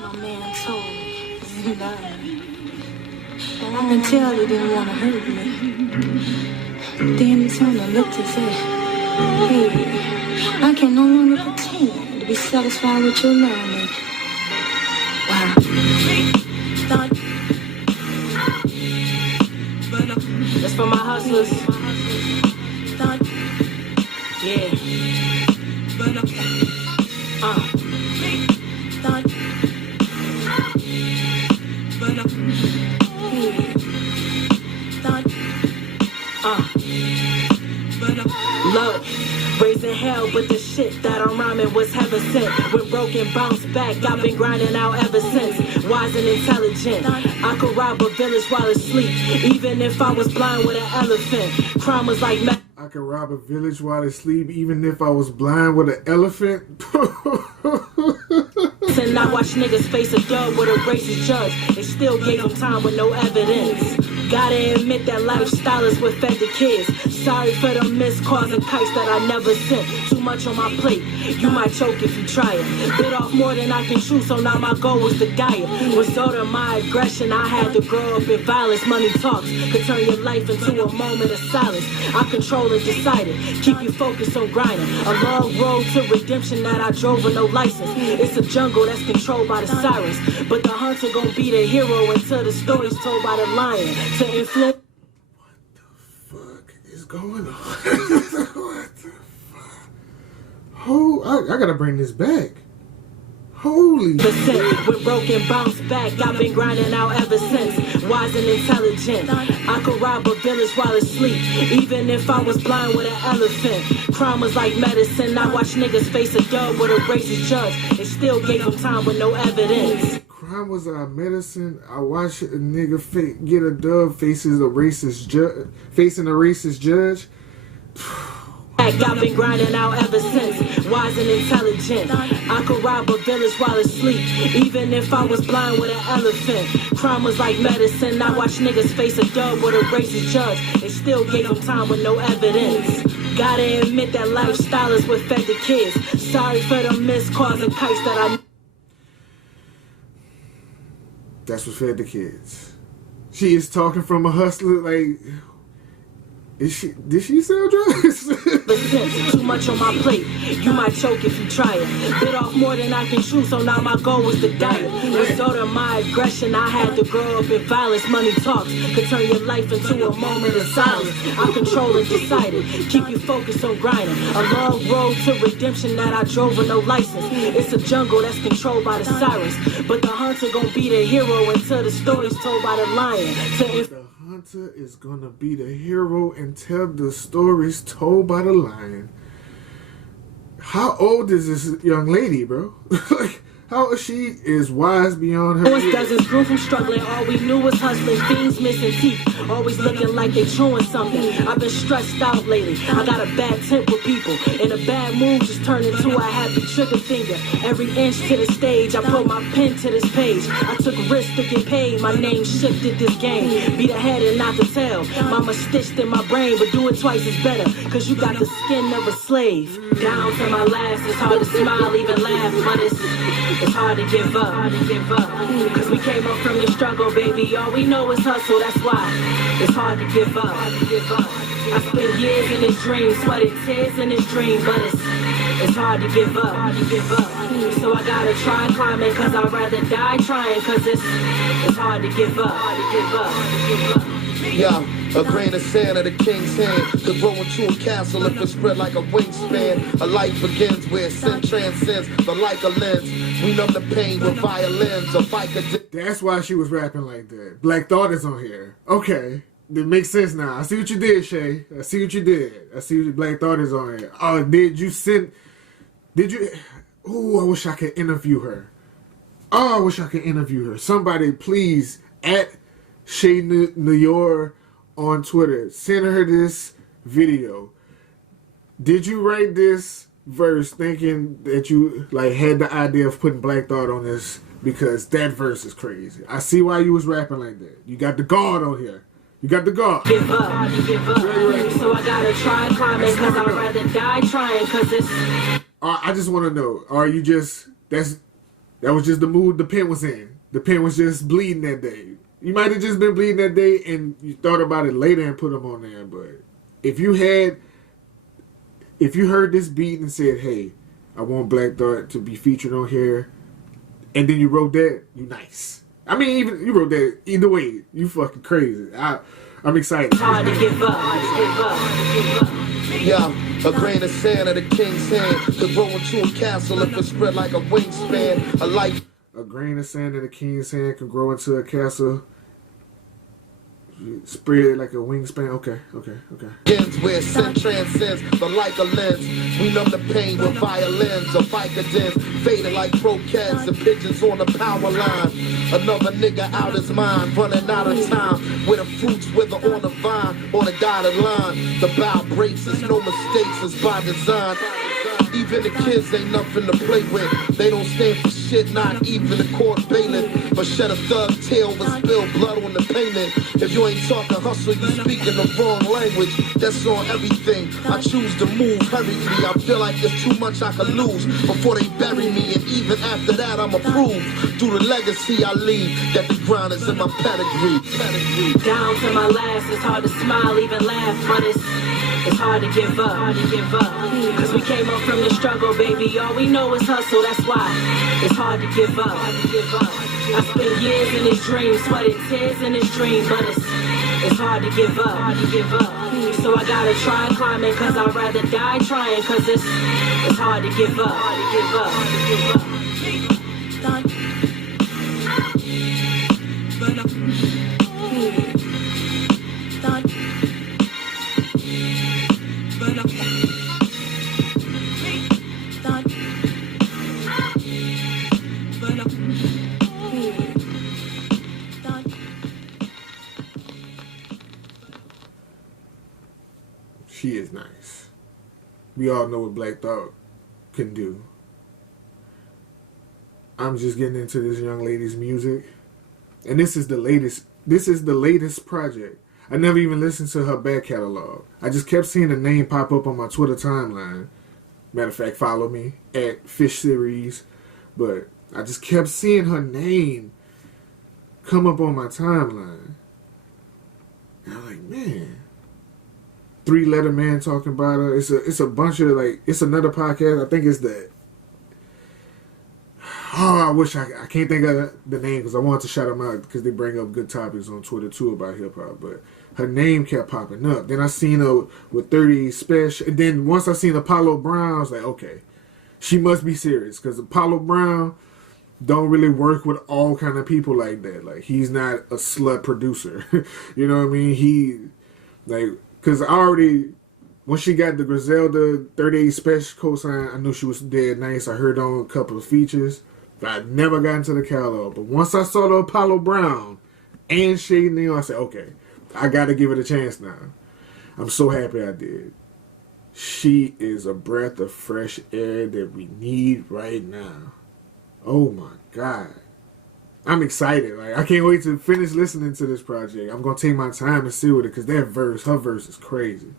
My man told me he loved me. And I can tell he didn't want to hurt me. Then he turned and looked and said, hey, I can no longer pretend to be satisfied with your love, man. Wow. That's for my hustlers. Yeah. Look, raising hell, but the shit that I'm rhyming was heaven sent. When broken, bounce back, I've been grinding out ever since. Wise and intelligent, I could rob a village while asleep, even if I was blind with an elephant. Crime was like I could rob a village while asleep, even if I was blind with an elephant. And I watch niggas face a dub with a racist judge and still gave them time with no evidence. Gotta admit that lifestyle is what fed the kids. Sorry for the missed calls and kites that I never sent. Too much on my plate, you might choke if you try it. Bit off more than I can chew, so now my goal was to guide it. Result of my aggression, I had to grow up in violence. Money talks could turn your life into a moment of silence. I control and decided, keep you focused on grinding. A long road to redemption that I drove with no license. It's a jungle that's controlled by the sirens, but the hunter gon' be the hero until the story's told by the lion. To influence. What the fuck is going on? What the fuck? Oh, I gotta bring this back. Holy shit. When broken, bounce back. I've been grinding out ever since. Wise and intelligent, I could rob a village while asleep, even if I was blind with an elephant. Crime was like medicine. I watch niggas face a dub with a racist judge and still gave them time with no evidence. Crime was our medicine. I watched a nigga get a dub facing a racist judge. I've been grinding out ever since. Wise and intelligent, I could rob a village while asleep, even if I was blind with an elephant. Crime was like medicine. I watch niggas face a dub with a racist judge and still gave them time with no evidence. Gotta admit that lifestyle is what fed the kids. Sorry for the missed calls and kites that I. That's what fed the kids. She is talking from a hustler, like, did she sell drugs? Too much on my plate, you might choke if you try it. Bit off more than I can chew, so now my goal was to diet. Result of my aggression, I had to grow up in violence. Money talks could turn your life into a moment of silence. I control and decided, keep you focused on grinding. A long road to redemption that I drove with no license. It's a jungle that's controlled by the sirens, but the hunter gon' be the hero until the story's told by the lion. The hunter is gonna be the hero until the story's told by the lion. How old is this young lady, bro? Like, how is she is wise beyond her years? Dozens grew from struggling. All we knew was hustling. Fiends missing teeth, always looking like they chewing something. I've been stressed out lately. I got a bad temper with people, and a bad mood just turned into a happy trigger finger. Every inch to the stage, I put my pen to this page. I took risks to get paid. My name shifted this game. Be the head and not the tail. Mama stitched in my brain, but do it twice is better, cause you got the skin of a slave. Down to my last, it's hard to smile, even laugh, but it's hard to give up, cause we came up from the struggle, baby. All we know is hustle, that's why it's hard to give up. I spent years in this dream, sweated tears in this dream, but it's hard to give up. So I gotta try climbing, cause I'd rather die trying, cause it's hard to give up. Yeah, a grain of sand of the king's hand could grow into a castle if it spread like a wingspan. A life begins where sin transcends the like a lens. We numb the pain with violins. A fight could. That's why she was rapping like that. Black Thought is on here. Okay, it makes sense now. I see what you did, Shay. I see what you did. I see what Black Thought is on here. Oh, did you? Oh, I wish I could interview her. Oh, I wish I could interview her. Somebody, please, at Shay Noir on Twitter, send her this video. Did you write this verse thinking that you like had the idea of putting Black Thought on this? Because that verse is crazy. I see why you was rapping like that. You got the guard on here. You got the guard. Give up. So I gotta try climbing, cause I'd rather die trying, cause it's. I just want to know, are you just, That was just the mood the pen was in. The pen was just bleeding that day. You might have just been bleeding that day and you thought about it later and put them on there. But if you heard this beat and said, hey, I want Black Thought to be featured on here, and then you wrote that, you nice. I mean, even you wrote that, either way, you fucking crazy. I'm excited. It's hard to give up. Yeah, a grain of sand at a king's hand could grow into a castle if it spread like a wingspan. A grain of sand in a king's hand can grow into a castle. Spread like a wingspan. Okay. Ends where sin transcends the like a lens. We numb the pain with violins or Vicodins, faded like croquettes and pigeons on the power line. Another nigga out his mind, running out of time. Where the fruits wither on the vine, on a dotted line. The bow breaks, there's no mistakes, it's by design. Even the kids ain't nothing to play with. They don't stand for shit, not even the court bailiff. But shed a thug tail with spill blood on the payment. If you ain't talking hustle, you speaking the wrong language. That's on everything. I choose to move hurriedly. I feel like there's too much I could lose before they bury me. And even after that, I'm approved. Through the legacy I leave, that the ground is in my pedigree. Down to my last, it's hard to smile, even laugh, but it's hard to give up. Cause we came up from the struggle, baby. All we know is hustle, that's why it's hard to give up. I spent years in this dream, sweating tears in this dream, but it's hard to give up. So I gotta try climbing, cause I'd rather die trying, cause it's hard to give up. She is nice. We all know what Black Thought can do. I'm just getting into this young lady's music. And this is the latest project. I never even listened to her back catalog. I just kept seeing the name pop up on my Twitter timeline. Matter of fact, follow me at Fish Series. But I just kept seeing her name come up on my timeline. And I'm like, man. 3-Letter Man talking about her. It's a bunch of like, it's another podcast. I think it's I wish I can't think of the name because I wanted to shout them out because they bring up good topics on Twitter too about hip hop. But her name kept popping up. Then I seen her with 30 Special. And then once I seen Apollo Brown, I was like, okay, she must be serious because Apollo Brown don't really work with all kind of people like that. Like, he's not a slut producer. You know what I mean? He, like, because I already, when she got the Griselda 38 Special cosign, I knew she was dead nice. I heard on a couple of features. But I never got into the catalog. But once I saw the Apollo Brown and Shade Neil, I said, okay, I got to give it a chance now. I'm so happy I did. She is a breath of fresh air that we need right now. Oh my God. I'm excited. Like, I can't wait to finish listening to this project. I'm going to take my time and sit with it because her verse is crazy.